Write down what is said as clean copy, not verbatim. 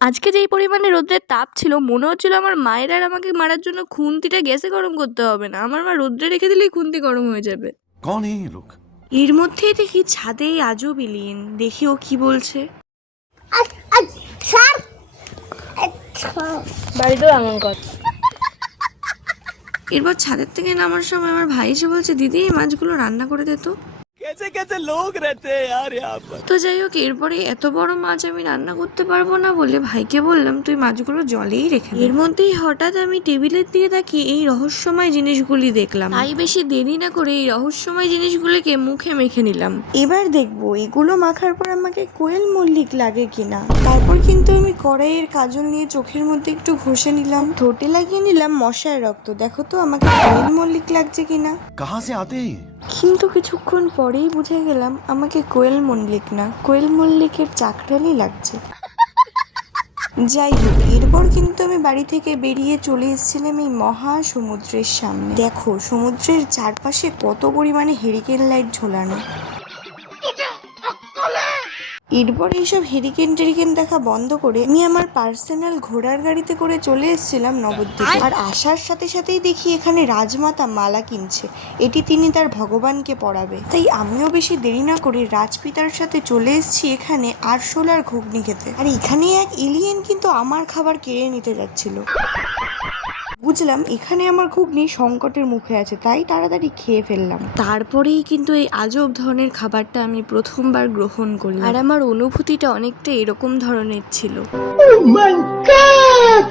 আজকে যেই পরিমাণে রোদ্রের তাপ ছিল, মনে হচ্ছিল আমার মায়ের আর আমাকে মারার জন্য খুন্তিটা গ্যাসে গরম করতে হবে না, আমার মা রোদ্রে রেখে দিলেই খুন্তি গরম হয়ে যাবে। कौन है ये लोग? এর মধ্যেই দেখি ছাদে এই আজব এলিয়েন, দেখি ও কি বলছে। বাড়িতেও এমন কর। এরপর ছাদের থেকে নামার সময় আমার ভাই এসে বলছে, দিদি এই মাছগুলো রান্না করে দে তো। कैसे कैसे लोग रहते हैं यार यहाँ पर। তো যাই হোক, এরপরে এত বড় মাছ আমি রান্না করতে পারবো না বলে ভাইকে বললাম তুই মাছগুলো জলেই রেখে দে। এর মধ্যেই হঠাৎ আমি টেবিলের দিকে তাকিয়ে এই রহস্যময় জিনিসগুলি দেখলাম। তাই বেশি দেরি না করে এই রহস্যময় জিনিসগুলিকে মুখে মেখে নিলাম। এবার দেখবো এগুলো মাখার পর আমাকে কোয়েল মল্লিক লাগে কিনা। তারপর কিন্তু আমি কড়াইয়ের কাজল নিয়ে চোখের মধ্যে একটু ঘষে নিলাম, ঠোঁটে লাগিয়ে নিলাম মশার রক্ত। দেখো তো আমাকে কোয়েল মল্লিক লাগছে কিনা। कहाँ से आते हैं ये? কিন্তু কিছুক্ষণ পরেই বুঝে গেলাম আমাকে কোয়েল মল্লিক না, কোয়েল মল্লিকের চাকরানি লাগছে। যাই হোক, এরপর কিন্তু আমি বাড়ি থেকে বেরিয়ে চলে এসেছিলাম এই মহা সমুদ্রের সামনে। দেখো সমুদ্রের চারপাশে কত পরিমাণে হেরিকেন লাইট ঝোলানো। এরপর এইসব হেরিকেন টেরিকেন দেখা বন্ধ করে আমি আমার পার্সোনাল ঘোড়ার গাড়িতে করে চলে এসেছিলাম নবদ্বীপে। আর আসার সাথে সাথেই দেখি এখানে রাজমাতা মালা কিনছে, এটি তিনি তার ভগবানকে পরাবে। তাই আমিও বেশি দেরি না করে রাজপিতার সাথে চলে এসেছি এখানে আরশোলার ঘুগনি খেতে। আর এখানে এক এলিয়েন কিন্তু আমার খাবার কেড়ে নিতে যাচ্ছিল। বুঝলাম এখানে আমার ঘুগনি সংকটের মুখে আছে, তাই তাড়াতাড়ি খেয়ে ফেললাম। তারপরেই কিন্তু এই আজব ধরনের খাবারটা আমি প্রথমবার গ্রহণ করলাম, আর আমার অনুভূতিটা অনেকটা এরকম ধরনের ছিল। Oh my God!